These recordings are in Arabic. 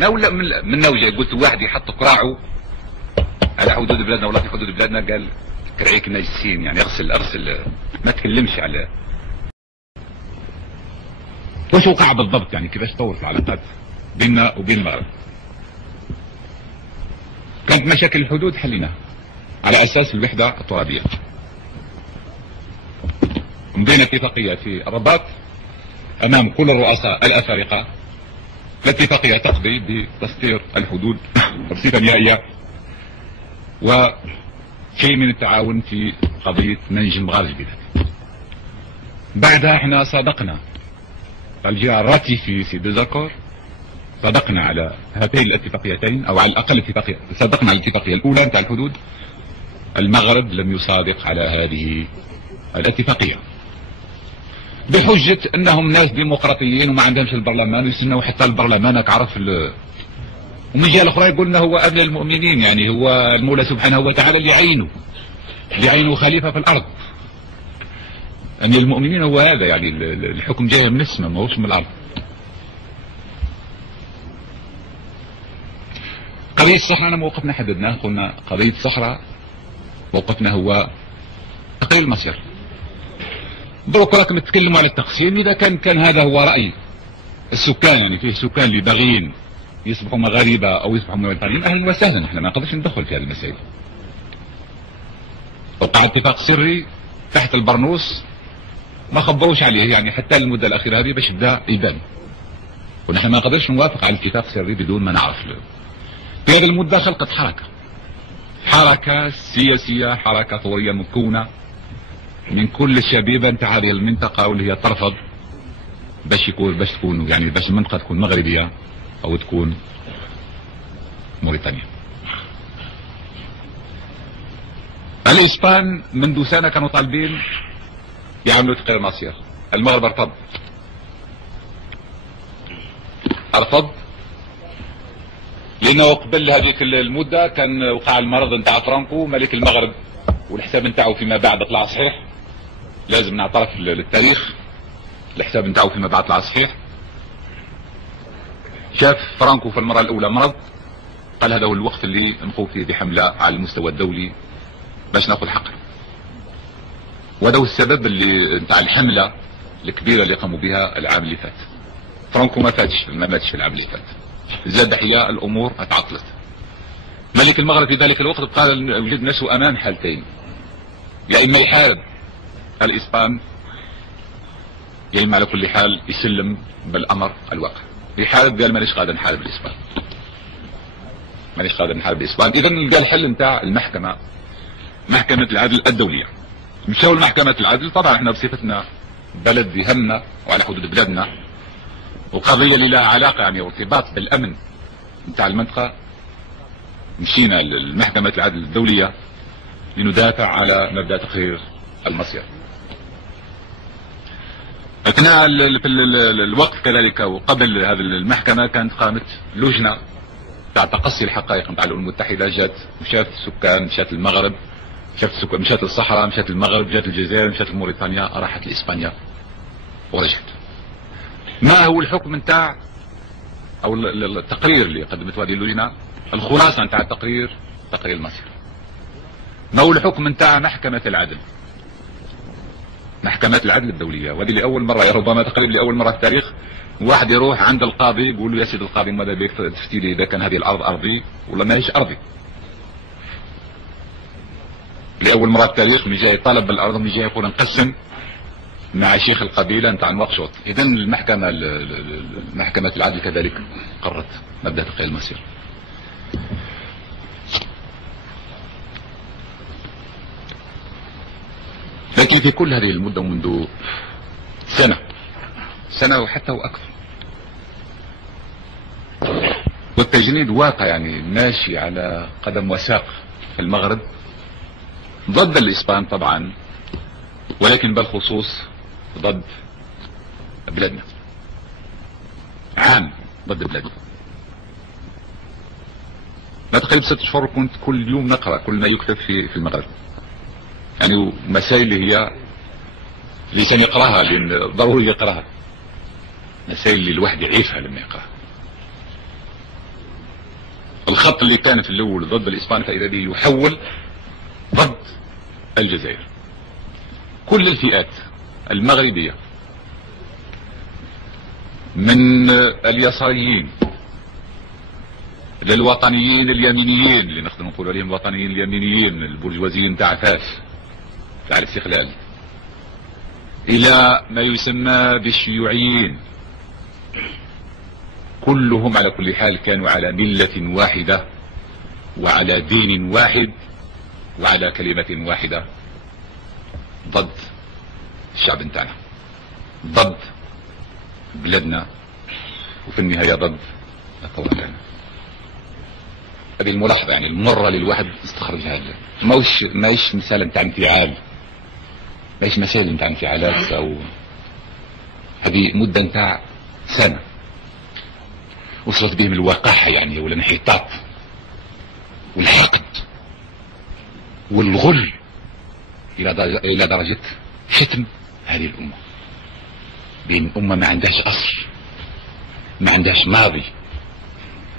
انا ولا من وجهي قلت واحد يحط قراعه على حدود بلادنا ولا في حدود بلادنا، قال كرعيك ناجسين، يعني ارسل ما تكلمش على وش وقع بالضبط، يعني كيفاش تطورت العلاقات بيننا وبين المغرب. كانت مشاكل الحدود حليناها على اساس الوحده الترابيه. مضينا اتفاقيه في الرباط امام كل الرؤساء الافارقه، الاتفاقيه تقضي بتسطير الحدود بصفه نهائيه وشيء من التعاون في قضيه منج المغاربه البلاد. بعدها احنا صادقنا الجهه راتيفي في ديزاكور، صادقنا على هاتين الاتفاقيتين، او على الاقل اتفاقيه صادقنا على الاتفاقيه الاولى نتاع الحدود. المغرب لم يصادق على هذه الاتفاقيه بحجه انهم ناس ديمقراطيين وما عندهمش البرلمان ويستناو حتى البرلمان عرف ومن جهه الاخرى يقول لنا هو امن المؤمنين، يعني هو المولى سبحانه وتعالى اللي يعينه خليفه في الارض. يعني المؤمنين هو هذا، يعني الحكم جاي من السماء ما هوش من الارض. قضيه الصحراء انا موقفنا حددناه، قلنا قضيه الصحراء موقفنا هو تقليل المصير. دروك راكم تتكلموا على التقسيم، اذا كان هذا هو راي السكان، يعني فيه سكان اللي باغيين يصبحوا مغاربه او يصبحوا موريتانيين، اهلا وسهلا، احنا ما نقدرش ندخل في هذه المسائل. وقع اتفاق سري تحت البرنوس ما خبروش عليه، يعني حتى المده الاخيره هذه باش بدا يبان، ونحن ما نقدرش نوافق على اتفاق سري بدون ما نعرف له. في هذه المده خلقت حركه سياسيه، حركه ثوريه مكونه من كل الشبيبه نتاع هذه المنطقه، واللي هي ترفض باش تكون يعني باش المنطقه تكون مغربيه او تكون موريتانيا. الاسبان منذ سنه كانوا طالبين يعملوا تقرير مصير، المغرب ارفض لانه قبل هذيك المده كان وقع المرض نتاع فرانكو ملك المغرب، والحساب نتاعو فيما بعد طلع صحيح، لازم نعترف للتاريخ، الحساب نتاعو فيما بعد طلع صحيح. شاف فرانكو في المره الاولى مرض، قال هذا هو الوقت اللي نقوم فيه بحمله على المستوى الدولي باش ناخذ حقنا، وهذا هو السبب اللي نتاع الحمله الكبيره اللي قاموا بها العام اللي فات. فرانكو ما ماتش في العام اللي فات، زاد حيا الامور اتعطلت. ملك المغرب في ذلك الوقت قال وجد نفسه امام حالتين، يا اما يحارب الاسبان يا اما على كل حال يسلم بالامر الواقع. يحارب، قال مانيش قادر نحارب الاسبان، اذا لقى الحل نتاع المحكمه، محكمه العدل الدوليه. مشاو لمحكمه العدل، طبعا احنا بصفتنا بلد يهمنا وعلى حدود بلادنا وقضيه اللي لها علاقه يعني ارتباط بالامن نتاع المنطقه، مشينا لمحكمه العدل الدوليه لندافع على مبدا تقرير المصير. اثناء في الوقت كذلك وقبل هذه المحكمه كانت قامت لجنه تاع تقصي الحقائق نتاع الامم المتحده، جات مشات السكان، مشات المغرب، مشات الصحراء، مشات المغرب، جات الجزائر، مشات موريتانيا، راحت لاسبانيا ورجعت. ما هو الحكم نتاع او التقرير اللي قدمته هذه اللجنه؟ الخلاصه نتاع التقرير تقرير المصير. ما هو الحكم نتاع محكمه العدل؟ محكمة العدل الدولية، وهذه لأول مرة، ربما تقريبا لأول مرة في التاريخ واحد يروح عند القاضي يقول له يا سيدي القاضي ماذا بك تفتي لي إذا كان هذه الأرض أرضي ولا ماهيش أرضي. لأول مرة في التاريخ من جاي طالب بالأرض ومن جاي يقول نقسم مع شيخ القبيلة نتاع نواكشوط. إذا محكمة العدل كذلك قررت مبدأ تقرير المصير. لكن في كل هذه المدة منذ سنة وحتى وأكثر، والتجنيد واقع يعني ماشي على قدم وساق في المغرب ضد الإسبان طبعا، ولكن بالخصوص ضد بلادنا، عام ضد بلادنا. ما تقريبا 6 شهور كنت كل يوم نقرأ كل ما يكتب في المغرب، يعني مسائل اللي هي الانسان يقراها لان ضروري يقراها، مسائل اللي الواحد يعيفها لما يقراها. الخط اللي كان في الاول ضد الاسبان فاذا به يحول ضد الجزائر. كل الفئات المغربية من اليساريين للوطنيين اليمينيين اللي نقدر نقول عليهم الوطنيين اليمينيين البرجوازيين تاع فاس تاع الاستقلال، الى ما يسمى بالشيوعيين، كلهم على كل حال كانوا على ملة واحدة وعلى دين واحد وعلى كلمة واحدة ضد الشعب نتاعنا، ضد بلادنا، وفي النهاية ضد الثورة نتاعنا. هذه الملاحظة يعني المرة للواحد يستخرجها، ماهيش مثال نتاع انفعال، ماهيش مسائل نتاع انفعالات، او هذه مدة نتاع سنة وصلت بهم الوقاحة يعني والانحطاط والحقد والغل الى درجة شتم هذه الامة، بين امة ما عندهاش اصل، ما عندهاش ماضي،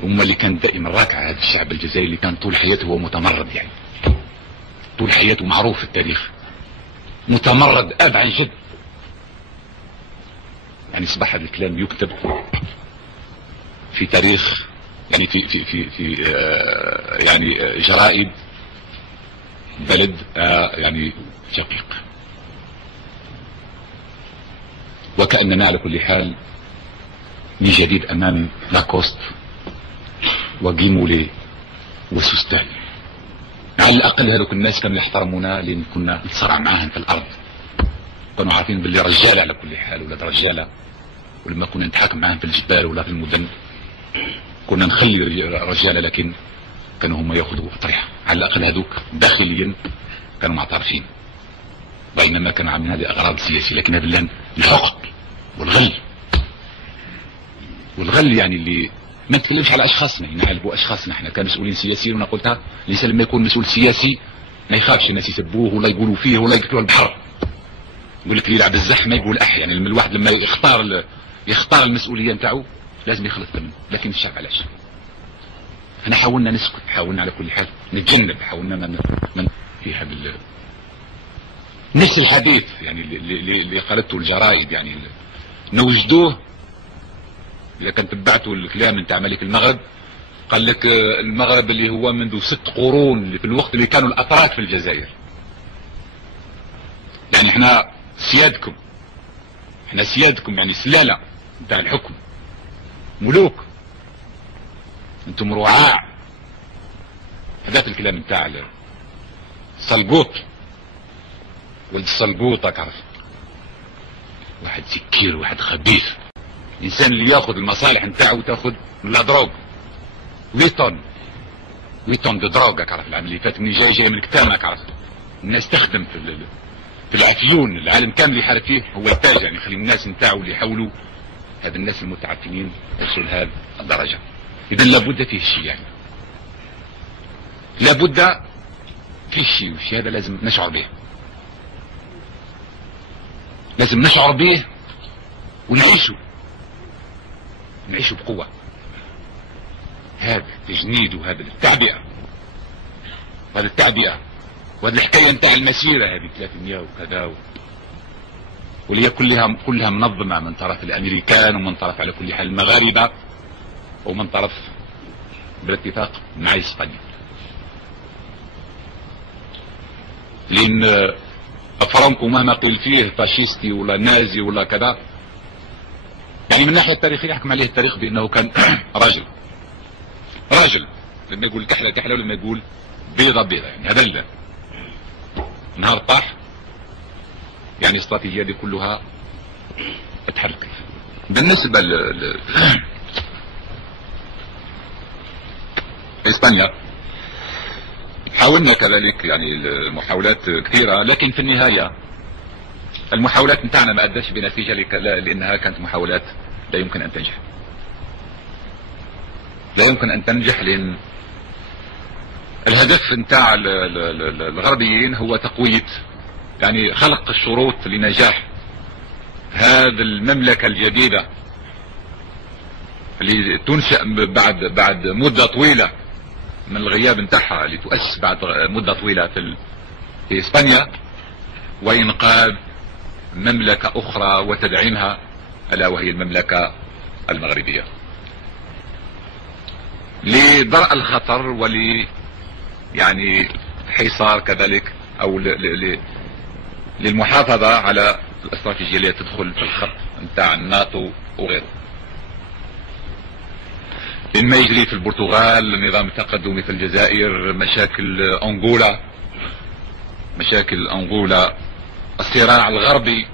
الامة اللي كانت دائما راكعة. هذا الشعب الجزائري اللي كان طول حياته هو متمرد، يعني طول حياته معروف في التاريخ متمرد اب عن جد. يعني اصبح هذا الكلام يكتب في تاريخ، يعني في يعني جرائد بلد يعني شقيق. وكأننا على كل حال من جديد امام لاكوست وجيمولي وسوستان. على الاقل هذوك الناس كانوا يحترمونا لان كنا نتصارع معاهم في الارض، كانوا عارفين باللي رجاله على كل حال ولاد رجاله، ولما كنا نتحاكم معاهم في الجبال ولا في المدن كنا نخلي رجاله، لكن كانوا هم ياخذوا اطرحه. على الاقل هذوك داخليا كانوا معترفين، بينما كانوا عاملين هذه اغراض سياسيه. لكن هذا الحقد والغل يعني اللي ما نتكلمش على اشخاصنا، نعالجوا اشخاصنا احنا كمسؤولين سياسيين. وانا قلتها الانسان لما يكون مسؤول سياسي ما يخافش الناس يسبوه ولا يقولوا فيه ولا يقتلوه البحر. يقول لك اللي يلعب الزح ما يقول اح، يعني الواحد لما يختار المسؤوليه نتاعو لازم يخلط منه. لكن الشعب علاش؟ احنا حاولنا نسكت، حاولنا على كل حال نتجنب، حاولنا من في هذا نفس الحديث يعني اللي قالته الجرائد، يعني نوجدوه. اذا كنت تبعتوا الكلام نتاع ملك المغرب قال لك المغرب اللي هو منذ 6 قرون، اللي في الوقت اللي كانوا الاتراك في الجزائر، يعني احنا سيادكم، احنا سيادكم، يعني سلالة نتاع الحكم، ملوك، انتم رعاع. هذا الكلام نتاع السلقوط، ولد السلقوط تعرف، واحد سكير، واحد خبيث، الانسان اللي ياخذ المصالح نتاعو تاخذ لا دروغ 8 طن دو دروغ. عرف العام اللي فات مني جاي من كتامك، عرف الناس تخدم في العافيون، العالم كامل يحارب فيه، هو يتاج يعني يخلي الناس نتاعو اللي يحاولوا هذا الناس المتعفنين يوصلوا لهذه الدرجه. اذا لابد فيه شيء، يعني لابد فيه شيء، والشيء هذا لازم نشعر به، لازم نشعر به ونعيشه بقوة. هذا تجنيد وهذا التعبئة، وهذا التعبئة وهذه الحكاية نتاع المسيرة هذه 300 وكذا، واللي هي كلها منظمة من طرف الامريكان ومن طرف على كل حال المغاربة ومن طرف بالاتفاق مع اسبانيا. لان فرانكو مهما قيل فيه فاشيستي ولا نازي ولا كذا، يعني من الناحية التاريخية يحكم عليه التاريخ بانه كان راجل لما يقول كحلة كحلة ولما يقول بيضة بيضة، يعني هذا نهار طاح يعني الاستراتيجية دي كلها اتحركت. بالنسبة اسبانيا حاولنا كذلك يعني المحاولات كثيرة، لكن في النهاية المحاولات نتاعنا ما اداش بنتيجة لانها كانت محاولات لا يمكن ان تنجح، لا يمكن ان تنجح، لان الهدف نتاع الغربيين هو تقوية، يعني خلق الشروط لنجاح هذه المملكة الجديدة اللي تنشأ بعد مدة طويلة من الغياب نتاعها اللي تؤسس بعد مدة طويلة في اسبانيا، وإنقاذ مملكة أخرى وتدعيمها، ألا وهي المملكة المغربية، لدرء الخطر يعني حصار كذلك، أو للمحافظة على الاستراتيجية اللي تدخل في الخط نتاع الناتو وغيره. لما يجري في البرتغال، النظام التقدمي في الجزائر، مشاكل أنغولا، الصراع الغربي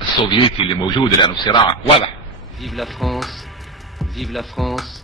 السوفيتي اللي موجود الآن، صراع واضح. Vive la France, vive la France.